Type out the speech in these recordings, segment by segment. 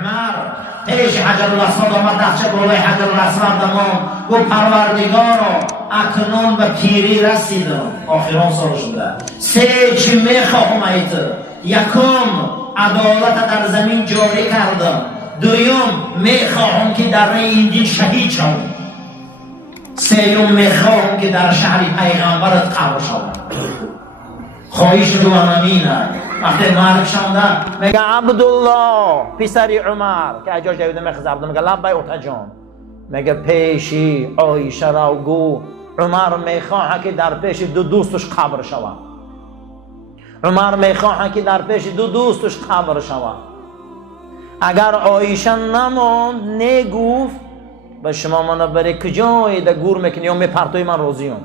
عمر پیش حجر الاسود آمد، دستش بالای حجر الاسود دمام گفت پروردگارا اکنون به پیری رسیدم، آخران سال شده، سه چی میخواهم ایت؟ یکم عدالت در زمین جاری کردم، دویم میخواهم که در این دین شهید شوم، سوم میخواهم که در شهر پیغمبرت قبر شوم. خواهش رو امینه. وقتی مرگ شونده میگه عبدالله پسر عمر که اجاج دویده میخزرده، میگه لبای اوتا جان، میگه پیشی عایشه را گو عمر میخواه که در پیش دو دوستش قبر شود. عمر میخواه که در پیش دو دوستش قبر شود. اگر عایشه نماند نگفت به شما منو بری کجای ده گور میکنی یا میپرتوی من راضیم،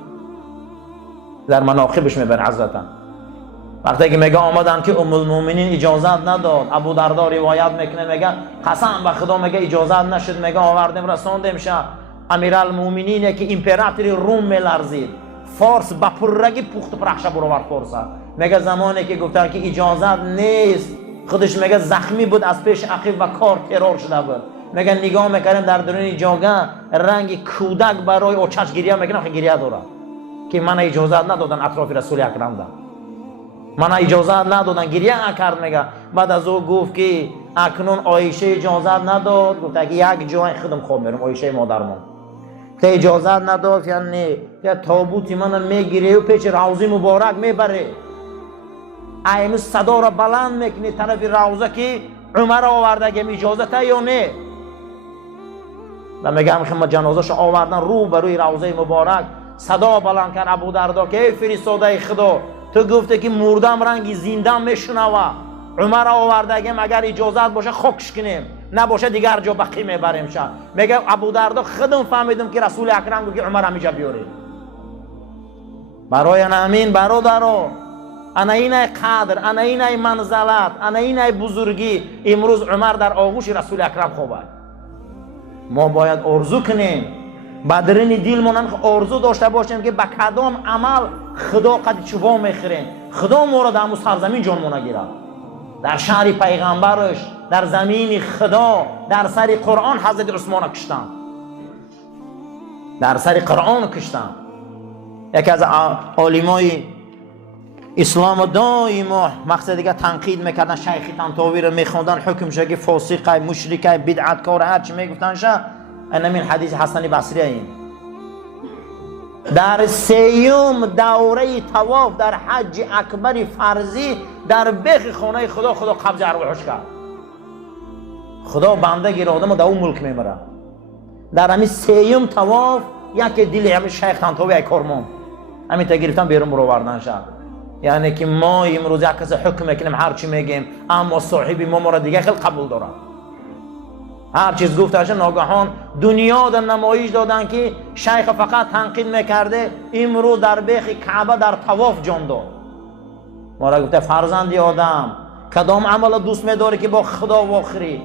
در مناقبش میبر حضرتم. وقتی که میگه آمدن که ام المؤمنین اجازت نداد، ابو دردا روایت میکنه میگه قسم به خدا میگه اجازت نشد، میگه آوردیم رساندیم شه امیرالمؤمنین که امپراتوری روم میلرزید، فارس با پررگی پخت پرخشه برآورد فارس. میگه زمانی که گفتن که اجازت نیست، خودش میگه زخمی بود از پیش عقیب و کار ترور شده بود. میگه نگاه میکردیم در درون جاگه رنگ کودک برای اوچش گریه میکنه، آخه گریه داره که من اجازت ندادن اطراف رسول اکرم ده، من اجازت ندادن گریه کرد. میگه بعد از او گفت که اکنون عایشه اجازت نداد، گفت اگه یک جای خودم خواب میرم، عایشه مادرمون که اجازت نداد یعنی که تابوتی من میگیره و پیش روضه مبارک میبره، اینو صدا را بلند میکنه طرف روضه که عمر آورده که اجازته یا نه. و میگه همه جنازه‌ش آوردن رو بروی روضه مبارک، صدا بلند کرد ابو دردا که ای فرستاده خدا، تو گفته که مردم رنگی زنده میشنوه، عمر آورده که اگر اجازت باشه خاکش کنیم، نباشه دیگر جا بقی میبریم شه. میگه ابو دردا خودم فهمیدم که رسول اکرم گفت که عمر همیجا بیاره. برای همین برادرو، انا اینای قدر، انا اینای منزلت، انا اینای بزرگی امروز عمر در آغوش رسول اکرم خوبه. ما باید آرزو کنیم، بدرین دیلمون آرزو داشته باشیم که به کدام عمل خدا قد چوبا میخوریم، خدا ما را در همون سرزمین جانمون نگیره، در شهر پیغمبرش، در زمین خدا، در سر قرآن حضرت عثمان کشتن، در سر قرآن کشتن. یکی از عالمای اسلام دائم مقصد دیگه تنقید میکردن، شیخ طنطاوی رو میخوندن، حکم شگی فاسق، مشرک، بدعتکار، هر چی میگفتن شه. این حدیث حسن بصری این در سیوم دوره طواف در حج اکبر فرضی در بیخ خانه خدا، خدا قبض ارواحش کرد. خدا بنده گیر آدم در اون ملک میمره. در همین سیوم طواف یکی دل همین شیخ طنطاوی ای کارمان همین تا گرفتن بیرون برآوردن شد. یعنی که ما امروز یک کس حکم میکنیم هر چی میگیم، اما صاحبی ما را دیگه خیلی قبول داره. هر چیز گفتهش ناگهان دنیا در نمایش دادن که شیخ فقط تنقید میکرده، امروز در بیخ کعبه در طواف جان داد. ما را گفته فرزندی آدم کدام عمل دوست میداری که با خدا و آخری؟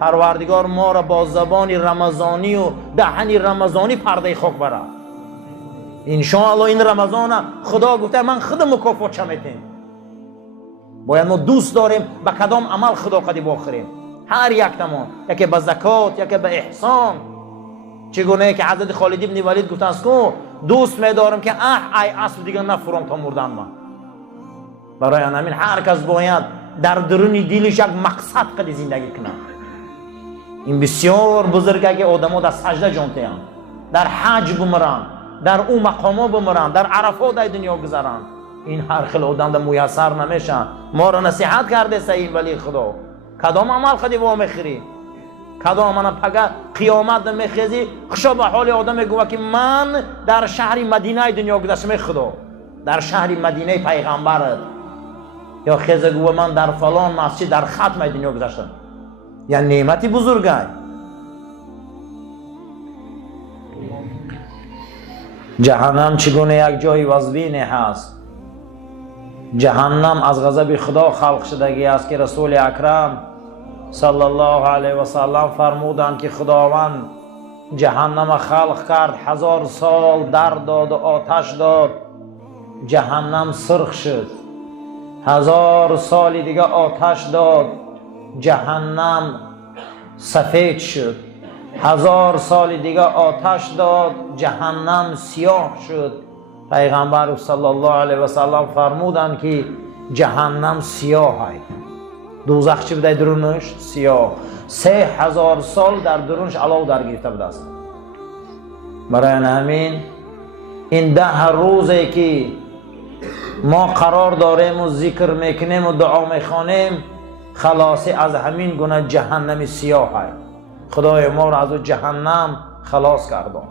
پروردگار ما را با زبان رمضانی و دهن رمضانی پرده خاک بره. انشاءالله این رمضان خدا گفته من خودم مکافات چه میتیم. باید ما دوست داریم به کدام عمل خدا قدی باخریم، هر یک تمام، یکی به زکات، یکی به احسان. چگونه که حضرت خالد ابن ولید گفتن است که دوست می‌دارم که ای اصل دیگه نفرم تا مردن من. برای همین هر کس باید در درون دلش یک مقصد قدی زندگی کنه. این بسیار بزرگه که آدم‌ها در سجده جانته‌اند، در حج بمرن، در اون مقام‌ها بمرن، در عرفات در دنیا گذرن. این هر خیلی آدم در میسر نمیشه. ما را نصیحت کرده سید ولی خدا کدام عمل خودی با میخری، کدام من پگه قیامت میخیزی خشا به حال آدم میگوه که من در شهر مدینه دنیا گذشتم خدا، در شهر مدینه پیغمبرت، یا خیزه گوه من در فلان مسجد در ختم دنیا گذشتم. یعنی نعمتی بزرگه. جهنم چگونه یک جای وزبینه هست. جهنم از غضب خدا خلق شدگی است که رسول اکرم صلی الله علیه و سلم فرمودند که خداوند جهنم خلق کرد، 1000 سال درد داد و آتش داد، جهنم سرخ شد. 1000 سال دیگه آتش داد، جهنم سفید شد. 1000 سال دیگه آتش داد، جهنم سیاه شد. پیغمبر صلی الله علیه و سلم فرمودن که جهنم سیاه های، دوزخ چی بوده درونش؟ سیاه. 3000 سال در درونش علاو در گرفته بوده است. برای همین این 10 روزه که ما قرار داریم و ذکر میکنیم و دعا میخوانیم، خلاصی از همین گونه جهنم سیاه های. خدای ما را از جهنم خلاص کردن.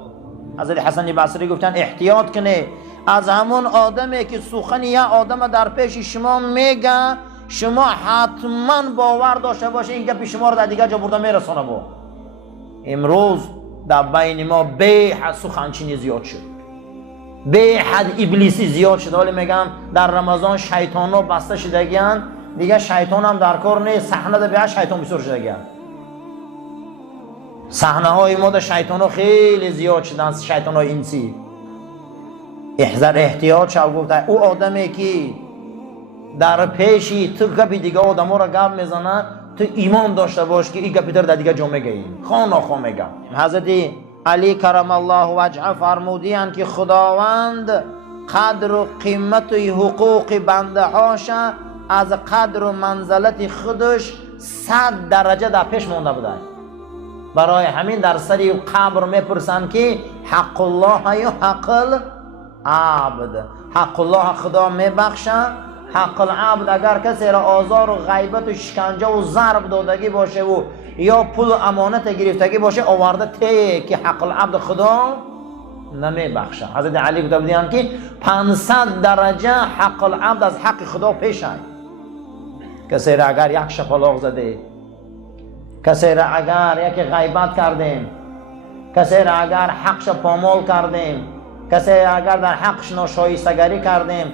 حضرت حسن بصری گفتن احتیاط کنه از همون آدمی که سخن یا آدم در پیش شما میگه، شما حتما باور داشته باشه این گپ شما رو در دیگه جا برده میرسونه. با امروز در بین ما به حد سخنچینی زیاد شد، به حد ابلیسی زیاد شد. ولی میگم در رمضان شیطان ها بسته شدگیان، دیگه شیطان هم در کار نیست. صحنه ده به شیطان بسور شدگیان. صحنه های ما ده شیطان ها خیلی زیاد شدن، شیطان های انسی. احذر، احتیاط شو. گفته او آدمی که در پیشی تو گپی دیگه آدم ها را گپ میزنه، تو ایمان داشته باش که این گپی در دیگه جا میگیم، خواه نخواه میگم. حضرت علی کرم الله وجهه فرمودین که خداوند قدر و قیمت و حقوق بنده هاش از قدر و منزلت خودش 100 درجه در پیش مونده بوده. برای همین در سری قبر میپرسن که حق الله یا حق العبد. حق الله خدا میبخشه، حق العبد اگر کسی را آزار و غیبت و شکنجه و ضرب دادگی باشه و یا پول و امانت گرفتگی باشه آورده ته که حق العبد خدا نمیبخشه. حضرت علی گفته بودند که 500 درجه حق العبد از حق خدا پیش است. کسی را اگر یک شپلاق زده، کسی را اگر یک غیبت کردیم، کسی را اگر حقش پامال کردیم، کسی اگر در حقش ناشایستگی کردیم،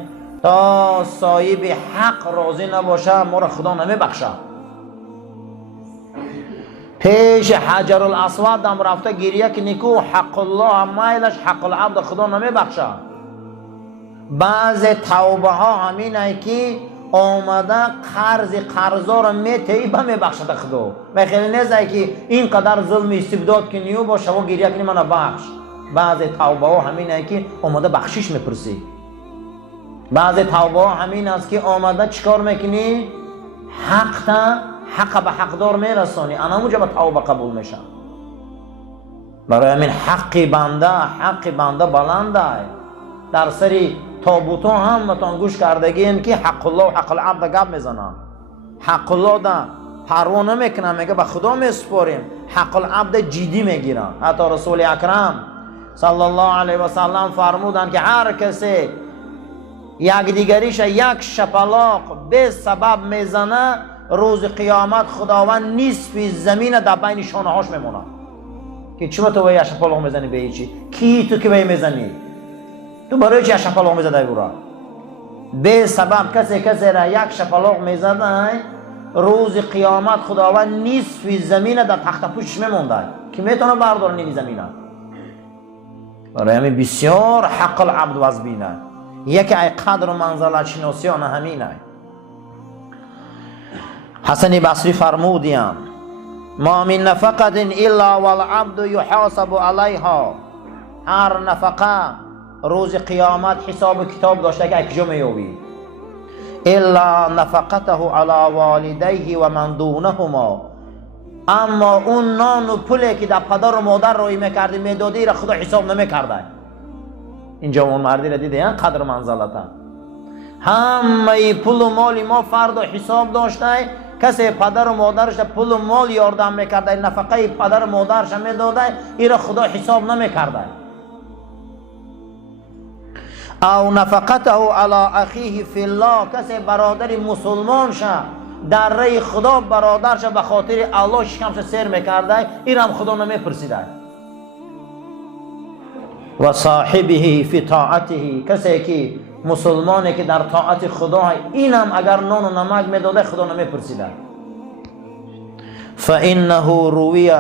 تا صاحب حق راضی نباشه ما را خدا نمیبخشه. پیش حجر الاسود هم رفته گریه که نیکو حق الله مایلش حق العبد خدا نمیبخشه. بعض توبه ها همینه که آمده قرضا رو میتیبه میبخشده خدا. و خیلی نیزه که اینقدر ظلم استبداد کنی و با شما گریه کنی منو بخش. بعض توبه ها همینه که آمده بخشش میپرسی. بعض توبه ها همین است که آمده چیکار میکنی؟ حق به حقدار میرسانی، انا موجب توبه قبول میشه. برای همین حق بنده بلنده. در سری تابوتا هم متان گوش کردگین که حق الله و حق العبد گپ میزنن. حق الله ده پروا نمیکنن، میگه به خدا میسپاریم. حق العبد جدی میگیرن. حتی رسول اکرم صلی الله علیه و سلم فرمودن که هر کسی یک دیگریش یک شپلاق به سبب میزنه، روز قیامت خداوند نصف زمین در بین شانه هاش میمونه. که چرا تو یک شپلاق میزنی به چی؟ کی تو که به میزنی؟ تو برای چی یک شپلاق میزنی برا؟ به سبب کسی را یک شپلاق میزنه، روز قیامت خداوند نصف زمین در تخت پوشش میمونده که میتونه برداره نمی زمینه. برای همین بسیار حق العبد وزبینه. یکی ای قدر و منزلت شناسیان همینه. حسن بصری فرمودیم ما من نفقت الا والعبد یحاسب علیها. هر نفقه روز قیامت حساب کتاب داشته که اکجا میوی. الا نفقته علی والدیه و من دونهما. اما اون نان و پولی که در پدر و مادر روی میکردی میدادی را خدا حساب نمیکرده. این جوان مردی را دیدین قدر منزلتا. همه پول و مالی ما فرد و حساب داشته. کسی پدر و مادرش پول و مال یاردم میکرده، نفقه پدر و مادرش میداده، این را خدا حساب نمیکرده. او نفقته علی اخیه فی الله. کسی برادر مسلمان شه در راه خدا برادرش به خاطر الله شکمش سیر میکرده، این هم خدا نمیپرسیده. و صاحبه فی طاعته. کسی که مسلمانه که در طاعت خدا، اینم اگر نان و نمک میداده خدا نمیپرسیده. فانه روی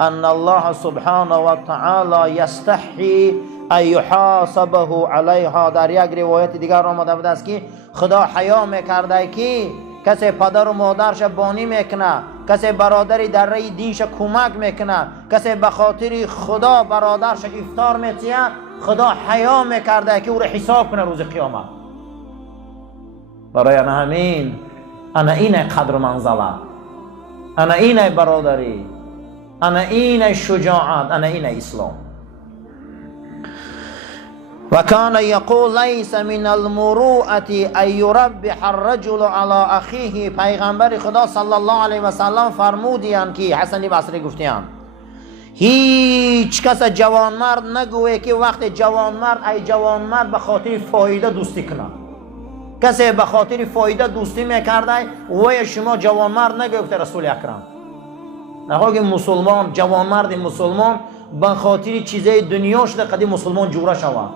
ان الله سبحانه و تعالی یستحی ان یحاسبه علیها. در یک روایت دیگر آمده بود است که خدا حیا میکرده که کسی پدر و مادرش بانی میکنه کسی برادری در راه دینش کمک میکنه، کسی به خاطر خدا برادرش افطار میتیه، خدا حیا میکرده که او را حساب کنه روز قیامت. برای همین انا اینه قدر منزله، انا اینه برادری، انا اینه شجاعت، انا اینه اسلام. و کان یقول لیس من المروءة ان یربح الرجل على اخیه. پیغمبر خدا صلی الله علیه و سلم فرمودیان که حسن بصری گفتیان هیچ کس جوانمرد نگوه که وقت جوانمرد ای جوانمرد به خاطر فایده دوستی کنه. کسی به خاطر فایده دوستی میکرده و شما جوانمرد نگفته رسول اکرم. نخواه که مسلمان جوانمرد مسلمان به خاطر چیزای دنیاش قدیم مسلمان جوره شود.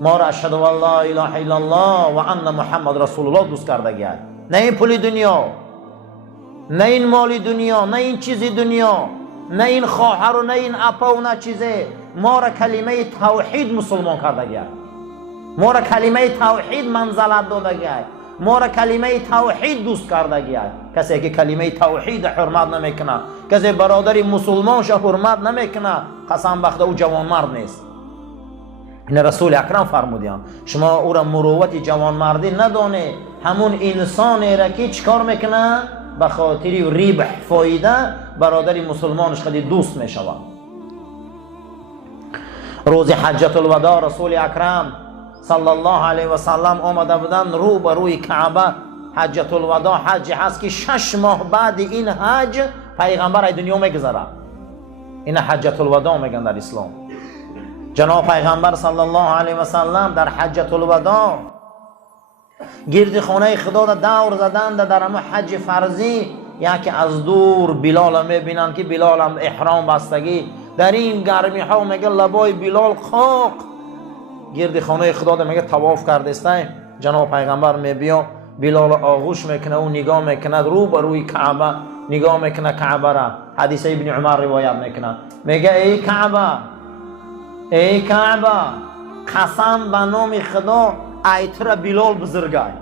ما را اشهد ان لا اله الا الله و ان محمد رسول الله دوست کرده گید. نه این پول دنیا، نه این مال دنیا، نه این چیز دنیا، نه این خواهر و نه این اپا و نه چیزه. ما را کلمه توحید مسلمان کرده گید. ما را کلمه توحید منزلت داده گید. ما را کلمه توحید دوست کرده گید. کسی که کلمه توحید حرمت نمیکنه، کسی برادری مسلمانش حرمت نمیکنه، قسم بخدا او جوانمرد نیست. این رسول اکرم فرمودیان شما او را مروت جوانمردی ندانه، همون انسانی را که چکار میکنه به خاطر ریبح فایده برادری مسلمانش خیلی دوست میشود. روز حجت الوداع رسول اکرم صلی الله علیه و سلم آمده بودن رو به روی کعبه. حجت الوداع حج هست که 6 ماه بعد این حج پیغمبر ای دنیا میگذره. این حجت الوداع میگن در اسلام. جناب پیغمبر صلی الله علیه و سلم در حجت الوداع گرد خانه خدا را دور زدند. در همه حج فرضی یکی از دور بلال میبینن که بلال هم احرام بستگی در این گرمی ها، میگه لبای بلال خاک گرد خانه خدا را میگه طواف کرده است. جناب پیغمبر میبیا بلال آغوش میکنه و نگاه میکنه رو به روی کعبه، نگاه میکنه کعبه را. حدیث ابن عمر روایت میکنه، میگه ای کعبه، ای کعبه، قسم به نام خدا ایتر بلال بزرگای.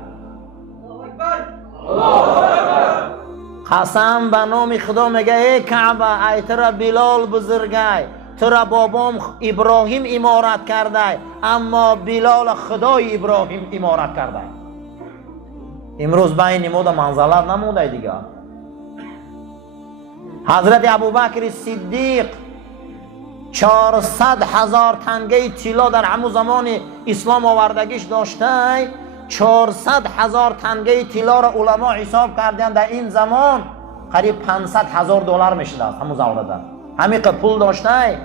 قسم به نام خدا میگه ای کعبه ایتر بلال بزرگای. ترا بابام ابراهیم امارت کرده اما بلال خدای ابراهیم امارت کرده. امروز بین ما منزلت نموده دیگه. حضرت ابوبکر صدیق 400,000 تنگه طلا در همون زمان اسلام آوردگیش داشته. 400,000 تنگه طلا را علما حساب کردن در این زمان قریب 500,000 دلار میشد. همون زمان همین پول داشته.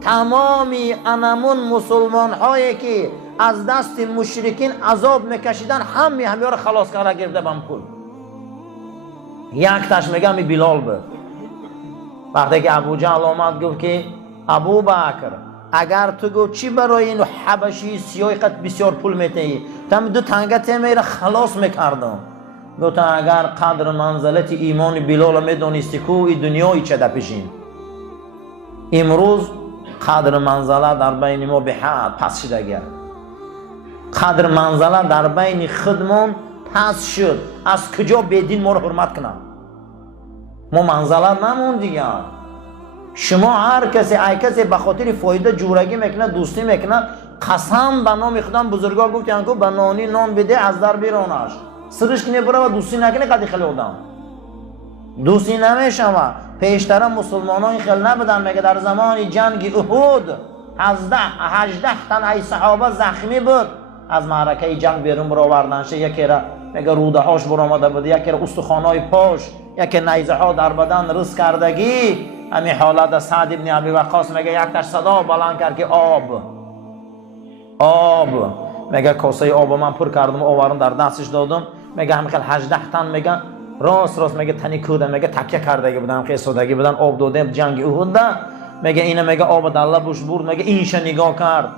تمامی انمون مسلمان هایی که از دست مشرکین عذاب میکشیدن همه را خلاص کرده گرفته بم پول. یک تاش میگم بلال بود. وقتی که ابو جهل آمد گفت که ابو بکر اگر تو گفت چی برای این حبشی سیاه قد بسیار پول میتهی، تم دو تنگت میره خلاص میکردم. گفت اگر قدر منزلت ایمان بلال میدونستی که این دنیای چه ده پیشین. امروز قدر منزله در بین ما به حد پس شده گرد. قدر منزله در بین خودمون پس شد. از کجا بدین ما رو حرمت کنن؟ ما منزله نمون دیگه. شما هر کسی ای کسی به خاطر فایده جورگی میکنه، دوستی میکنه، قسم به نام خدا بزرگا گفتن که به نانی نان بده از در بیرونش. سرش کنه بره و دوستی نکنه قدی خیلی آدم دوستی نمیشم. پیشتر مسلمان ها این خیلی نبودن. میگه در زمان جنگ احد 18 تن ای صحابه زخمی بود. از معرکه جنگ بیرون برآوردنش. یکی را میگه روده هاش برآمده بود، یکی را استخوانای پاش، یکی نیزه ها در بدن رس کردگی. همین حالت سعد ابن ابی وقاص میگه یک تاش صدا بلند کرد که آب. میگه کاسه آب من پر کردم آوردم در دستش دادم. میگه همین خیلی 18 تن میگه راست میگه تنی کوده، میگه تکیه کردگی بودن، خیلی سودگی بودن، آب دادم جنگ احد. میگه اینه میگه آب در لبش برد. میگه اینش نگاه کرد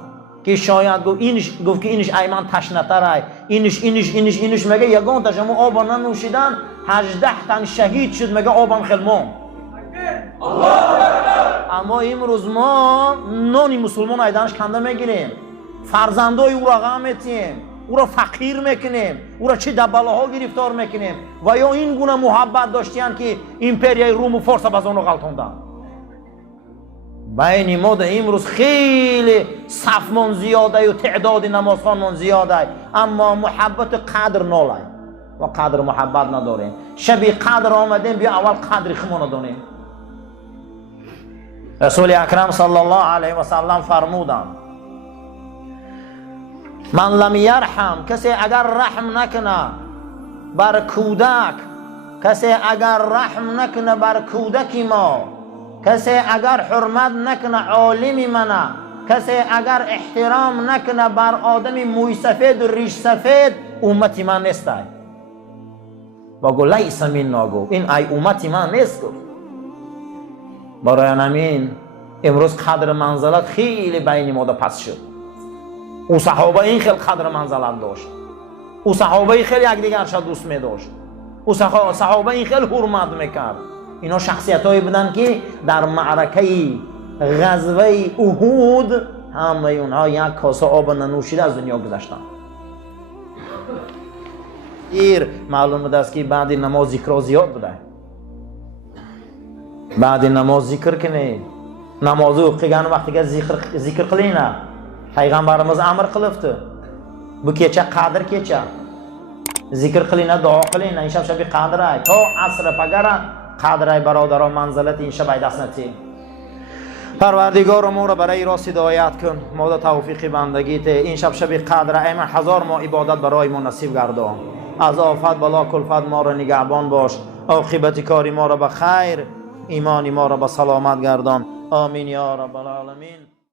که شاید گفت که اینش ایمن تشنه‌تره، اینش میگه یگان تشمو آب ننوشیدن 18 تن شهید شد. میگه آبم خیلی مون. اما امروز ما نانی مسلمان ایدانش کنده میگیریم، فرزندای او را غم میتیم، او را فقیر میکنیم، او را چه دباله ها گرفتار میکنیم. و یا این گونه محبت داشتیان که ایمپریای روم و فارس باز اونو غلطوندن. بین ما ده امروز خیلی صفمون زیاده و تعداد نمازخوانمون زیاده، اما محبت قدر ناله و قدر محبت نداریم. شبی قدر آمدیم، بیا اول قدر خمون دونیم. رسول اکرم صلی الله علیه و سلم فرمودند من لم یرحم، کسی اگر رحم نکنه بر کودک، کسی اگر رحم نکنه بر کودکی ما، کسی اگر حرمت نکنه عالم منه، کسی اگر احترام نکنه بر آدم موی سفید و ریش سفید، امتی من نیست. بگو لیس منا، گو این ای امتی من نیست. گفت برای همین امروز قدر منزلت خیلی بین ما پس شد. او صحابه این خیلی قدر منزلت داشت، او صحابه خیلی یکدیگر را دوست می داشت، او صحابه این خیلی حرمت میکرد. اینا شخصیت هایی بودن که در معرکه غزوه احد همه اونها یک کاسه آب ننوشیده از دنیا گذشتن. معلوم است که بعد نماز ذکر زیاد بوده. بعد نماز ذکر کنید، نماز اوقیگان وقتی که ذکر قلینه پیغمبرمز امر قلفته بو کیچه قادر کیچه ذکر قلینه دعا قلینه. این شب قادر ای تا عصر پگره قادر ای برادران منزلت این شب دست نتی. پروردگار ما را برای راست هدایت کن، ما را توفیق بندگیت. این شب قادر ای من هزار ما عبادت برای ما نصیب گردان. از آفت بلا کلفت ما را نگهبان باش، عاقبت کاری ما را به خیر، ایمان ما را به سلامت گردان. آمین یا رب العالمین.